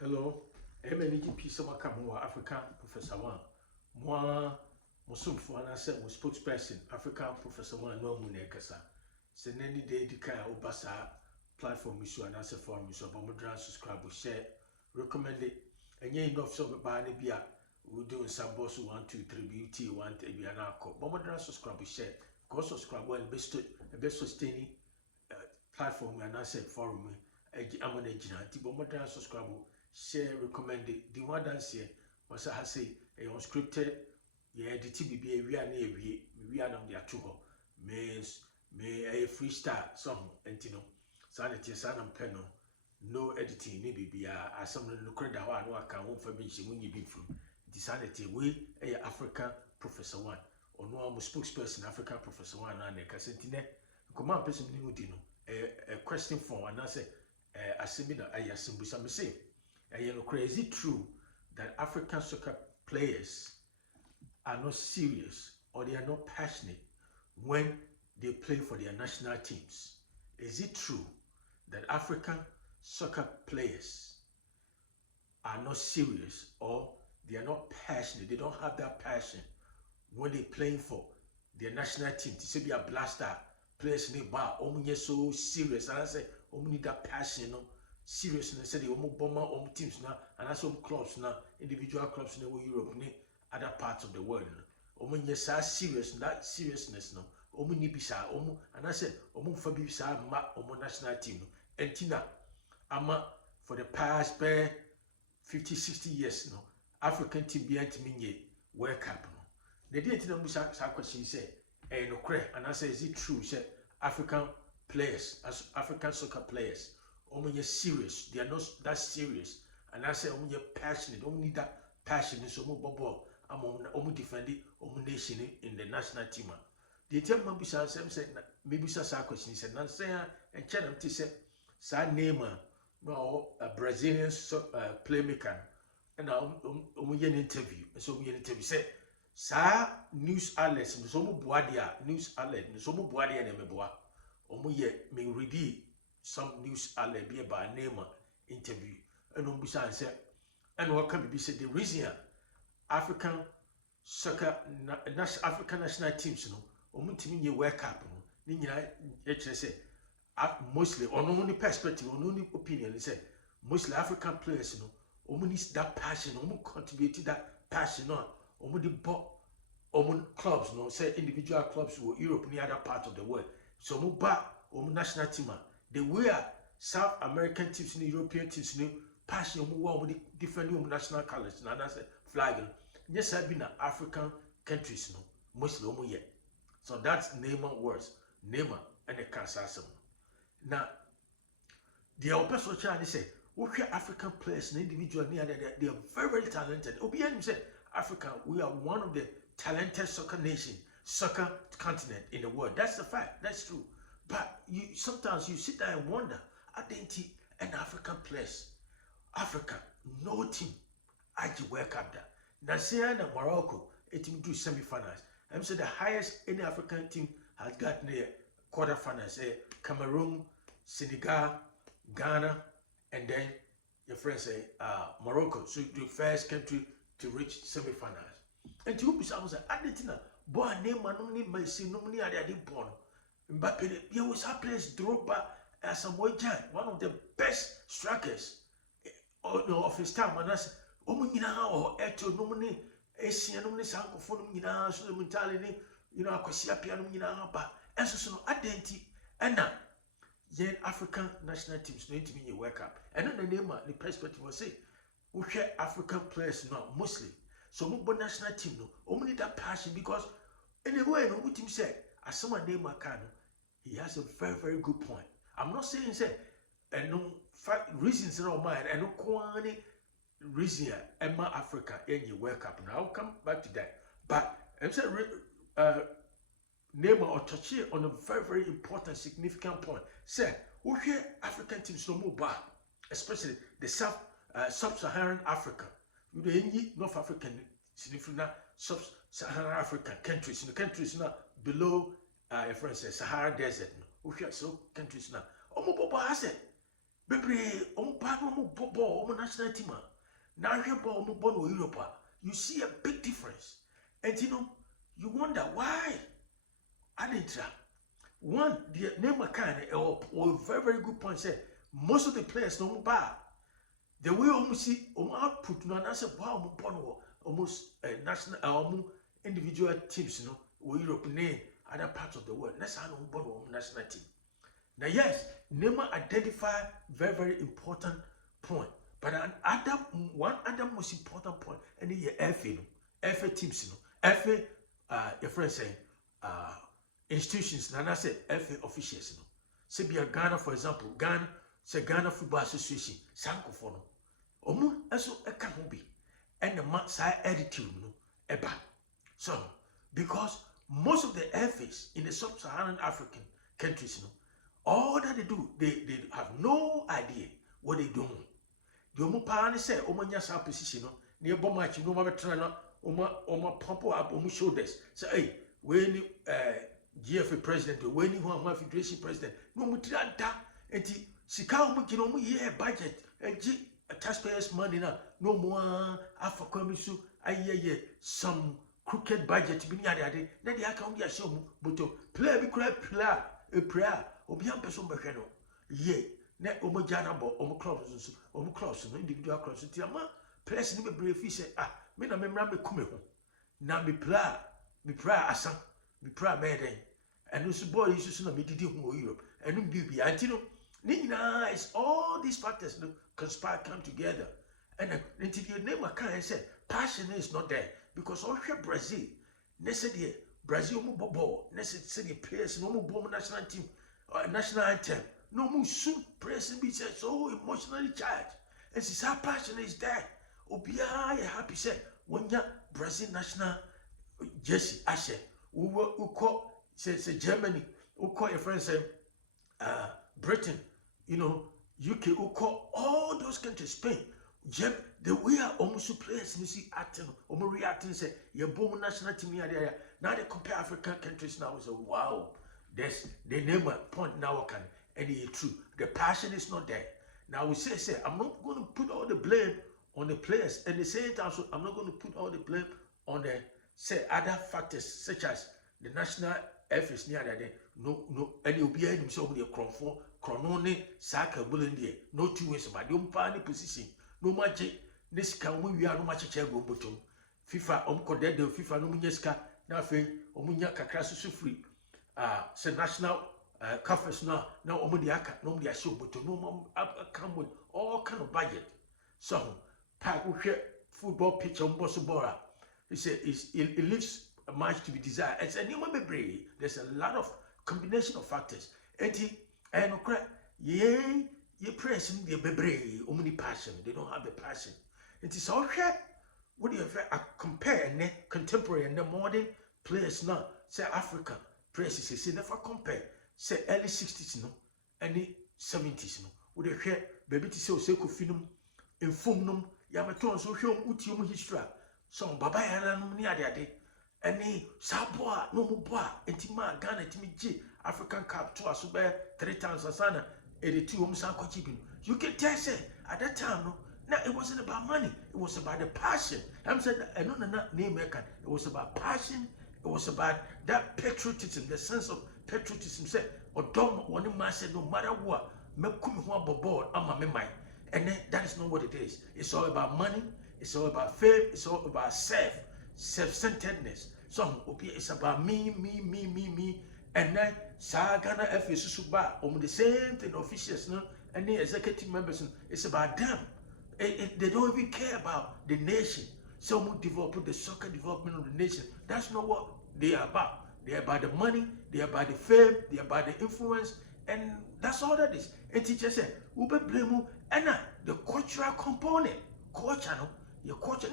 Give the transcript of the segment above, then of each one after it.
Hello, MNEGP Samakamu, African Professor One. Moi, Musumfu, and I said, was spokesperson, African Professor One, no Munekasa. Send any day the kind of Obasa platform issue and answer forum issue, but Mudran subscribe, share, recommend it. And you enough so by Nibia, we doing some boss 1, 2, 3 BT, 1 TB and Alco. But Mudran subscribe, share, go subscribe, well, best sustaining platform and answer forum. I'm on a Jinanti, but Mudran subscribe. Share, recommend it. The one dance here was I say a unscripted, yeah, the TBB, we are near we are not there too. Means may a freestyle song and you know, sanity, son and penal, no editing, maybe be a some credit one who can home for me when you be from the sanity. We a African Professor One or no I'm a spokesperson, African Professor One and a Cassentine. Command person, a question for and I say a seminar, I assume some say. And you know, is it true that African soccer players are not serious or they are not passionate when they play for their national teams? Is it true that African soccer players are not serious or they are not passionate? They don't have that passion when they're playing for their national team. To say be a blaster, players in the bar, so serious. And I say, need that passion, you know. Seriousness, say the bomber teams now, and also clubs now, individual clubs in Europe, other parts of the world. Yes, serious, that seriousness no. Nibisa, and I said, Fabisa, national team. And Tina, Ama for the past 50, 60 years no, African team behind me, World Cup. The day to the question say, no cray, and I say, is it true? Say African players, as African soccer players. Serious, they are not that serious, and I say passionate, need that passion, so bubble, defend it, nation in the national team. The tell me said maybe sa question said Nancy and Channel to say sa name no a Brazilian playmaker and an interview, so we interview say sa news outlets, so boadia news outlet, so boadia and meboa, me ready. Some news outlet be by name interview and Umbusan said and what can be said the reason African soccer African national teams no Omutimi World Cup no say mostly on only perspective on only opinion they say mostly African players no need that passion contribute to that passion no the clubs no say individual clubs were Europe and the other part of the world so national team the way South American teams and European teams passion with different national colors and that's flag. Yes, I've been African countries mostly yet. So that's Neymar words. Neymar and the cancer. Now the opposite China say, okay, African players and individual they are very, very talented. Obian said Africa, we are one of the talented soccer continent in the world. That's the fact, that's true. But sometimes you sit there and wonder, identity and African players. Africa, no team. I World Cup that. Nigeria and Morocco, a team do semi-finals. I'm saying the highest any African team has gotten the quarterfinals. Cameroon, Senegal, Ghana, and then your friends say Morocco. So the first country to reach semi-finals. And to be someone say, Argentina, boy, name no need my see no money are born. But there was a place Drogba as a one of the best strikers of his time. And I said, or Eto Nomini, Asian Nomini Sanko for Nomina, so the mentality, Akosia Piano Minaba, and so identity. And now, yen African national teams need to be a World Cup. And then the name of the perspective was say, we share African players now, mostly. So, Mumbo national team, no, only that passion because anyway, no, what team said, as someone named Makano. He has a very, very good point. I'm not saying say and no reasons in our mind and no quantity reason Emma Africa in your World Cup. Now I'll come back to that. But I'm saying name or touch here on a very, very important, significant point. Say, we hear African teams no more bad, especially the sub-Saharan Africa. You know, North African significant sub-Saharan African countries, in the countries now below. Your friend says Sahara Desert. We have so countries now. Omo Bobo has it. bebre ompa no mo bobo omo national team na hwe ball omo ball no Europe, you see a big difference. And you know, you wonder why. Adintra. One, the name kind or very good point said most of the players no bad. The way almost see output no answer wow almost national individual teams, you know, or Europe name other parts of the world. That's how no national team. Now yes, Neymar identify very important point. But one other most important point, and the FA, FA teams, you know, FA your friend saying institutions, and I said FA officials, you know. Say be a Ghana, for example, Ghana Football Association, Sanko for no. Omu eso eka ho bi. And the man say attitude no eba. So because most of the FAs in the sub-Saharan African countries, you know, all that they do, they have no idea what they do. The omu pa ne say omu nya sa position no, ne bo match no ma betra na omu pump up omu shoulders. Say hey, when GFA president, when you federation president, no mu tira enti sika omu kino omu year budget and taxpayers money na no more Africa misu aye some crooked budget bi ni ade na dey aka omu ya show mu but player bi kura player obi am person behwe no ye na omu jana bo omu clubs no individual clubs ti ama players ni be brefi say me na me mra me kume ho na me player asan me player meden and so boy isu na me didi ho Europe and bi anti no it's all these factors conspire come together. And until your name can say passion is not there. Because all here Brazil, necessarily Brazil ball, necessarily players, no more national team, national anthem, no more soon press and be so emotionally charged. And since our passion is there, Obia happy said when ya Brazil national jersey Ashe, who call say Germany, who call your friend say Britain, you know, UK, who call all those countries, Spain, the way are almost players, you see, acting, reacting, say, your bomb national team here. Now they compare African countries now, say, wow, that's the name a point now, and it's true. The passion is not there. Now we say, I'm not going to put all the blame on the players, and the same time, so I'm not going to put all the blame on the, say, other factors, such as the national efforts near that. No, and you'll be able to be a chronone, saka, bullion, no 2 ways about the umpire position, no much. This can we are no much chair go bottom. FIFA coded the FIFA no munyeska, nothing, omunya kakrasu free. Say national conference now omudiaka, no dia show, but no come with all kind of budget. So, pack football pitch on Bosobora. He said it leaves much to be desired. It's a new baby. There's a lot of combination of factors. And ye pressing the baby, only passion. They don't have the passion. It is all here. What do you compare contemporary and the modern players now? Say African players, say never compare. Say early 60s, no, any 70s, no. Would you hear baby to say Kofinum, Infumnum, Yamaton, so show Utium history. Some Baba Yaranum near the any Saboa, no Muba, Intima, Ghana, Timiji, African Cup, 2 Asube, 3 times Asana, 82 Umsanko Chipping. You can tell, say, at that time, no, it wasn't about money, it was about the passion. I'm saying, I don't know name maker, it was about passion, it was about that patriotism, the sense of patriotism. Say, or don't one man said, no matter what, Mekumi board, I'm a member. And then that is not what it is. It's all about money, it's all about fame, it's all about self-centeredness. Some it's about me, and then Sagana FA Susuba, the same thing officials, no, and the executive members, it's about them. They don't even care about the nation. Some who develop the soccer development of the nation. That's not what they are about. They are about the money, they are about the fame, they are about the influence, and that's all that is. And teacher said, Ube blame and the cultural component, culture, no, your culture,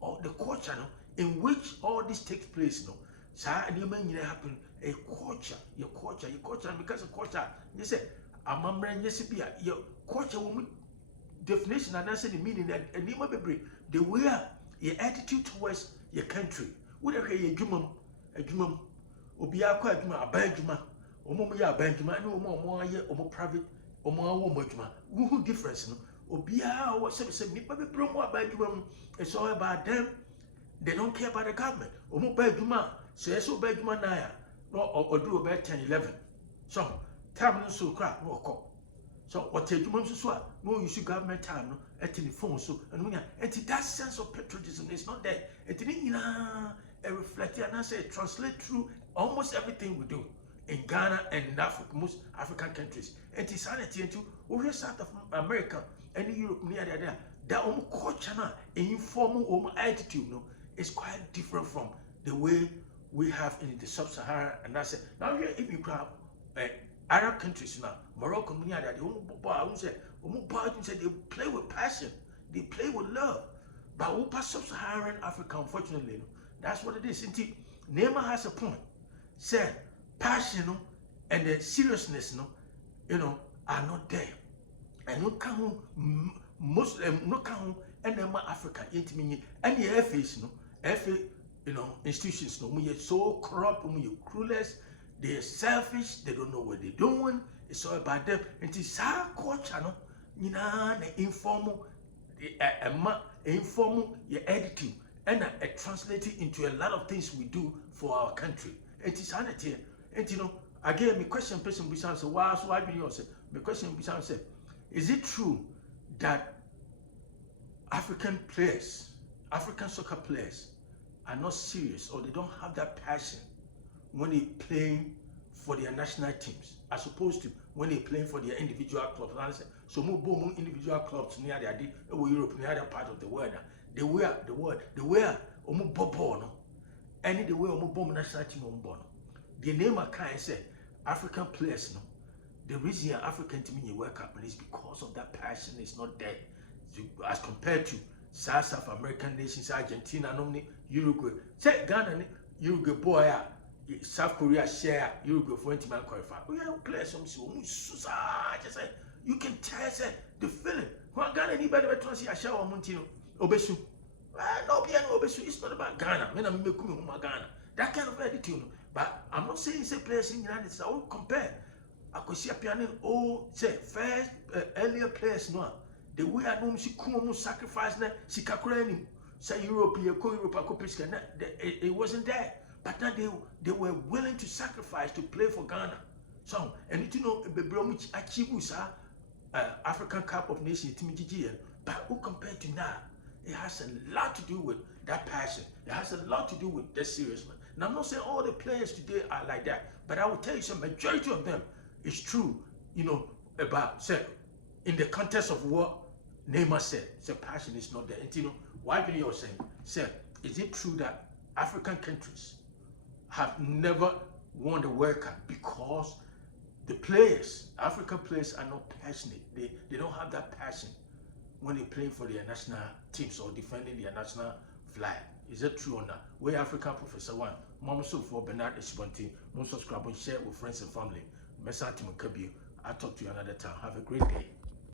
or the culture, no, in which all this takes place, no. So, and you may happen a culture, your culture, and because of culture, you say, I'm your culture woman definition and answer the meaning that and you might be the way your attitude towards your country. Whatever your jumum, a jumum, Obiaqua, a benjamin, or Momia benjamin, no more private omo adwuma who difference no obia wo say nipa bebre mo aba adwuma mu it's all about them. They don't care about the government. Omo ba adwuma so yeso ba adwuma na ya no odu oba 10 11 so time no so kra no okọ so what adwuma nso so a no use government time no at the phone so and that sense of patriotism is not there. It didn't reflect and I say translate through almost everything we do in Ghana and in Africa, most African countries. And it's sanity into over South of America and Europe near there. That culture now, informal attitude, no, is quite different from the way we have in the sub-Saharan. And I say now here if you grab Arab countries now, Morocco, near there, they play with passion, they play with love. But sub-Saharan Africa, unfortunately, that's what it is. Neymar has a point. Say passion and the seriousness, are not there. And no can Muslim, no can and Africa. And the FA, institutions, we are so corrupt, we are clueless, they are selfish, they don't know what they're doing. It's all about them. And it's our culture, the informal, your attitude. And translate it into a lot of things we do for our country. And it's sanity. And again, my question person be answer, why so I been yours? My question be answer, is it true that African players, African soccer players are not serious or they don't have that passion when they playing for their national teams as opposed to when they playing for their individual clubs? So more individual clubs near the Europe, near the part of the world. They were omu bobo no any the way omu bomb national team omu bono. The name of kind said African players no. The reason African team in World Cup is because of that passion is not there as compared to South American nations, Argentina, Uruguay. Say Ghana, Uruguay boy, South Korea share Uruguay for 20 man qualify. We have players just say you can tell the feeling. When Ghana anybody but to see a shower Montino. Obesu. No, Obesu. It's not about Ghana. When I'm making Ghana. That kind of attitude. But I'm not saying say players in the United States. I will compare. I could see a piano. Say first earlier players no. The way I know she come sacrifice na she kakurani. Say Europe, it wasn't there. But now they were willing to sacrifice to play for Ghana. So and Bebromich achieve African Cup of Nations but who compared to now? It has a lot to do with that passion. It has a lot to do with that seriousness. Now, I'm not saying all the players today are like that, but I will tell you some majority of them is true, about, say, in the context of what Neymar said, passion is not there. And, why do you saying, say, is it true that African countries have never won the World Cup because the players, African players are not passionate. They don't have that passion when they play for their national teams or defending their national flag. Is that true or not? We're African Professor One. Mama so for Bernard Esbonti. Don't subscribe and share with friends and family. I'll talk to you another time. Have a great day.